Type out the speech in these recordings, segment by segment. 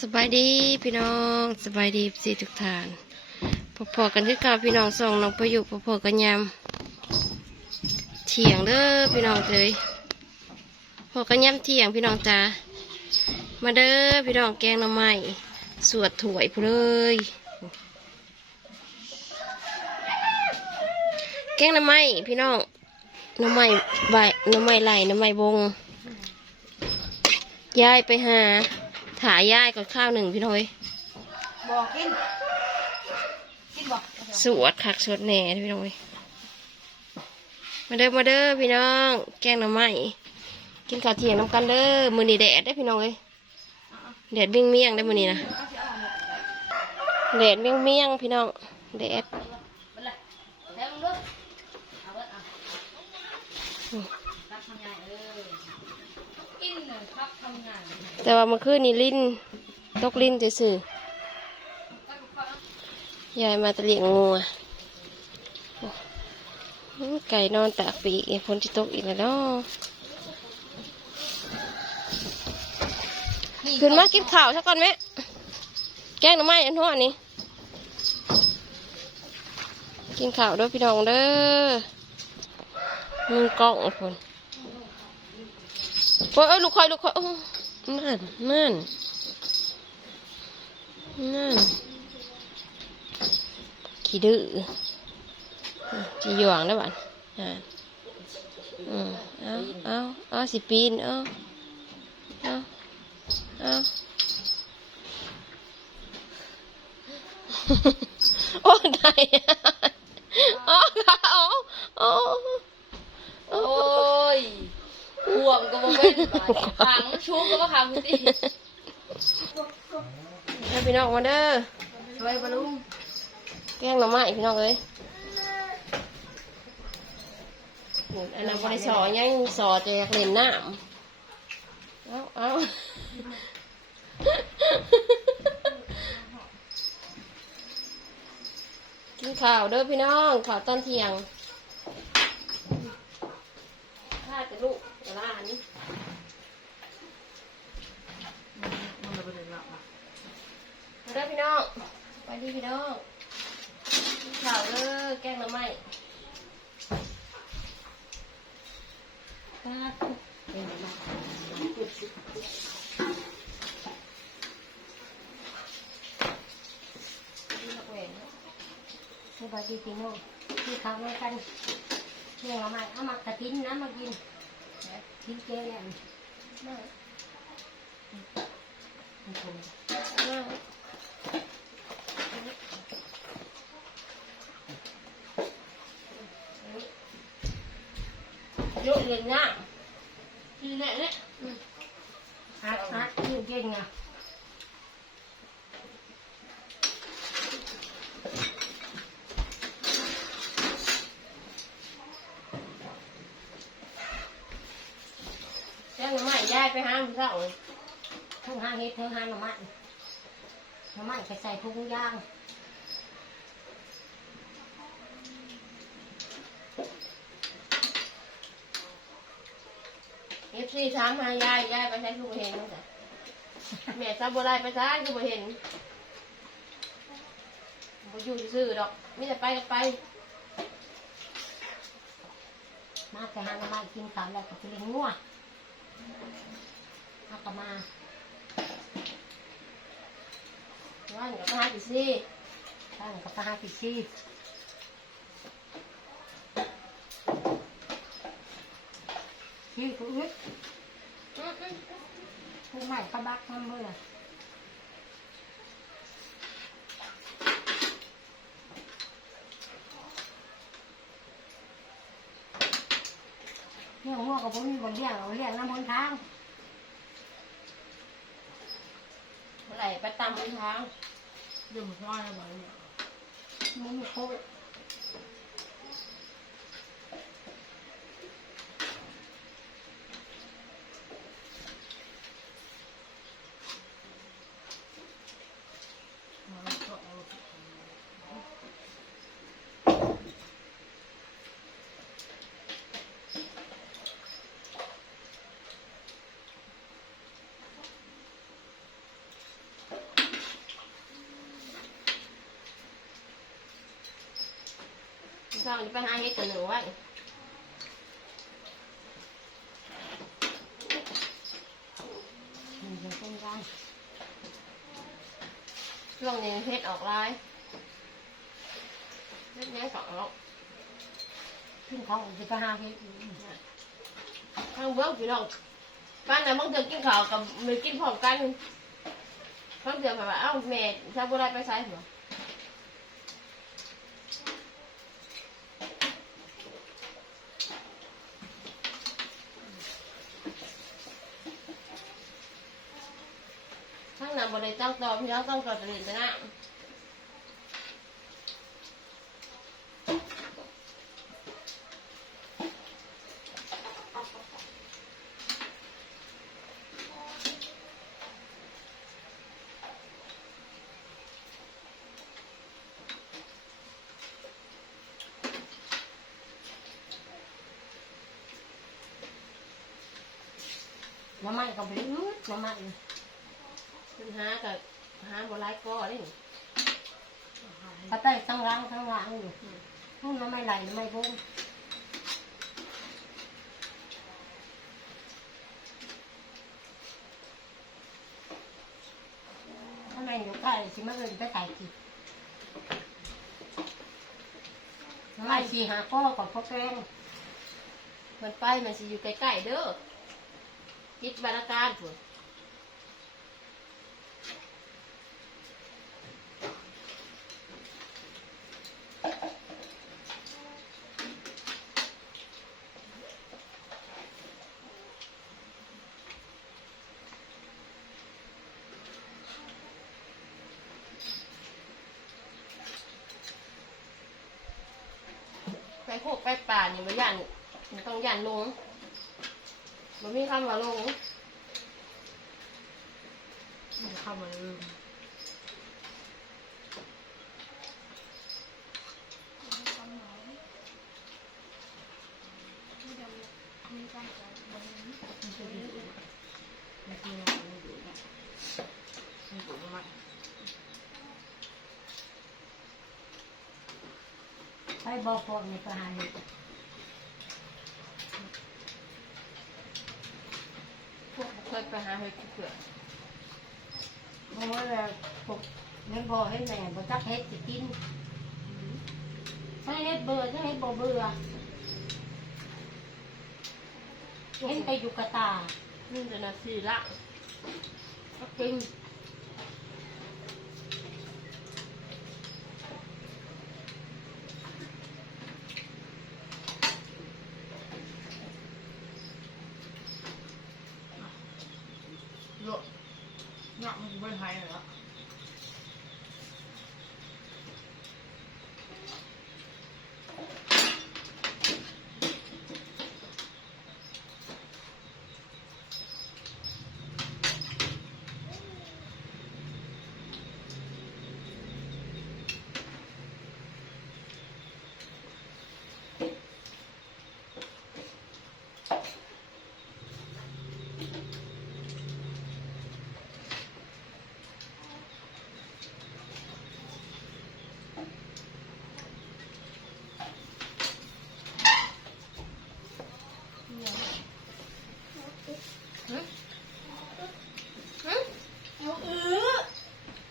สบายดีพี่น้องสบายดีสิทุกทานพอๆกันคือเก่าพี่น้องส่งน้องประยุกต์พอๆกันยามเที่ยงเด้อพี่น้องเลยพอกันยามเที่ยงพี่น้องจ้ามาเด้อพี่น้องแกงน่อไม้สวดถวยพูเลยแกงน่อไม้พี่น้องน่อไม้ใบน่อไม้ไหลน่อไม้บงยายไปหา ถายายก่อนข้าวหนึ่งพี่น้อย บอกกิน กินบอกสวดคักสวดแหน่พี่น้อย มาเด้อมาเด้อพี่น้อง แกงหน่อไม้กินข้าวเที่ยงน้ำกันเด้อ มือนี่แดดได้อพี่น้องเอ้ยแดดเมี่ยงเมี่ยงๆได้อมือนี่นะแดดเมี่ยงเมี่ยงๆพี่น้อง แดด แต่ว่ามื่อคืนนี่ลิ้นตกลิ้นซื่อยายมาตะเลียงงูอะอื้อไก่นอนตากปีกฝนที่ตกอีกแล้วเนาะขึ้นมากินข้าวซะก่อนไหม แกงหน่อไม้อันทอดนี่กินข้าวด้วยพี่น้องเด้อมึงกล้องคนโอ้ยเอ้ยลูกคอยลูกคอย นั่น นั่น นั่น ขี้ดื้อจีหยวงได้บ้านอ่าอืมเอาเอาเอาสิปีน เอาเอาเอาโอ้ได้อ๋อค่ะอ๋ออ๋อโอ้ วงก็บ่เป็นขังชูก็บ่ขังสิให้พี่น้องมาเด้อช่วยบลุงแกงหน่อไม้พี่น้องเอ้ยอันนั้นบริสอยังสอจะอยากเล่นน้ำเอาเอากินข้าวเด้อพี่น้องข้าวตอนเที่ยงข้าจะลูก จะล้านมันบ่ได้หรอกมาเด้อพี่น้องไปดีพี่น้องกินข้าวเด้อแกงหน่อไม้ข้าเป็นหน่อไม้สบายดีพี่น้องที่ข้าวด้วยกันเรื่องหน่อไม้เอามากระทิ้นนะมากิน ทิ้นเกลือเนี่ยมา Rượu liền nhá. Đi nè đấy. Hát hát nhiều kinh nha. Xem mày dai phải ham rộng rồi. เทั้งห้างเฮ็ดทั้งห้างน้ำมันน้ำมันไปใส่ถุงยางเอฟซีถามหายายยายไปใช้คือบ่เห็นนั่นจ้ะแม่ซับบัวได้ไปซ้ายคือบ่เห็นบ่อยู่ซื่อดอกไมีแต่ไปก็ไป มาแต่หางน้ำมันกินขาวแล้วก็ไปเลี้ยงงัว เอากลับมาว่าเดี๋ยวก็หาสิสิตั้งกับปลาปิซี่ที่กูอึดกูไม่ขบักน้ำมือเลี้ยงงัวกับผมมีบนเลี้ยงเอาเลี้ยงน้ำบนทาง เมื่อ ไหร่ไปตามบนทางอยู่ร้อยแล้วบ่เนี่ยมึงมีโควิด ช่องนี้ไปหาเฮ็ดกันหนึ่งวันช่วงนี้เฮ็ดออกลายเฮ็ดแง่สองแล้วขึ้นเขาจะไปหาเฮ็ดทางเบื้องพี่น้องบ้านไหนบางเดือนกินข้าวกับมือกินพร้อมกันบางเดือนแบบว่าเอ้าแม่ชาวบุรีไปใส่หัวทั้ บริจ้างต่อพี่น้องต้องต่อตะลินจะนะน้ำมันก็ไปรื้อน้ำมัน ปัญหากับหาบรายก็ได้นี่ก็ได้ทั้งล้างทั้งล้างอยู่ทั้งน้ำไม่ไหลน้ำไม่พุ่งถ้าแม่อยู่ใกล้สิมาเอินไปไก่จิน้ำไม่สี่หาก้อกับพ่อแกงมันไปมันสิอยู่ใกล้ๆเด้อจิตบรรณาการพุ่น ไปโคกไปป่านี่บ่ย่านมันต้องย่านลงมันมีคำว่าลงเข้ามาลืมให้ บอกพวกนี้ไปหาเห็ดพวกบ่เคยไปหาเฮ็ดเผื่อเพราะว่าเราพวกเงินพอให้แม่บ่จักเฮ็ดสิกินถ้าเฮ็ดเบื่อถ้าเฮ็ดบ่เบื่อเห็นไปอยู่กระตานี่จะนาทีละก็กิน โลดเนาะมันไม่หายแล้ว หึหึ เอาเออ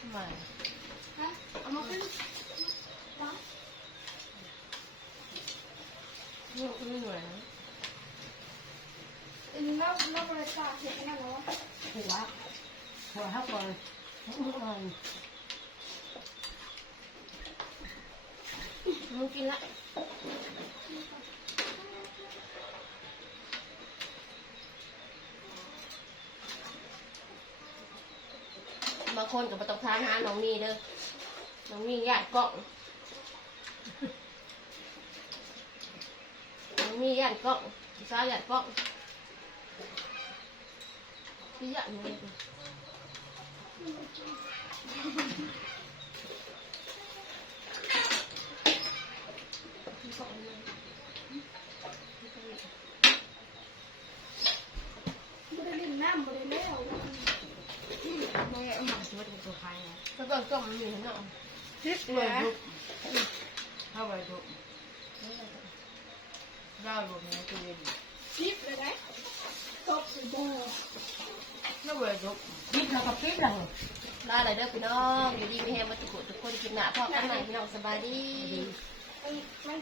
ทำไม ฮะเอามาขึ้นวะ นี่ ไม่หน่วยนะอันนี้เราเราบริจาคเห็นกันแล้ววะหัวหัวเฮาก่อนหัวอ่อนมึงกินละบางคนกับประตกทานหาน้องมีเด้อน้องมีญาติกล้องน้อง มีญาติกล้องพี่สาวญาติกล้องพี่ญาติมึงบริลินน้ำบริเลี้ยวไม่เอามาช่วยเป็นตัวใครนะแล้วก็กล้องมันมีเห็นเนาะทิศช่วยทุกเข้าไปทุก ได้บ่แม่ตัวเย็นชิปเลยนะตกอยู่บ่น่าเบื่อจบคิดเราก็คิดเราลาอะไรเด้อพี่น้อง อยู่ดีมีแฮมมาทุกคนทุกคนกินหนาพ่อกันใหม่พี่น้องสบายดีมันมัน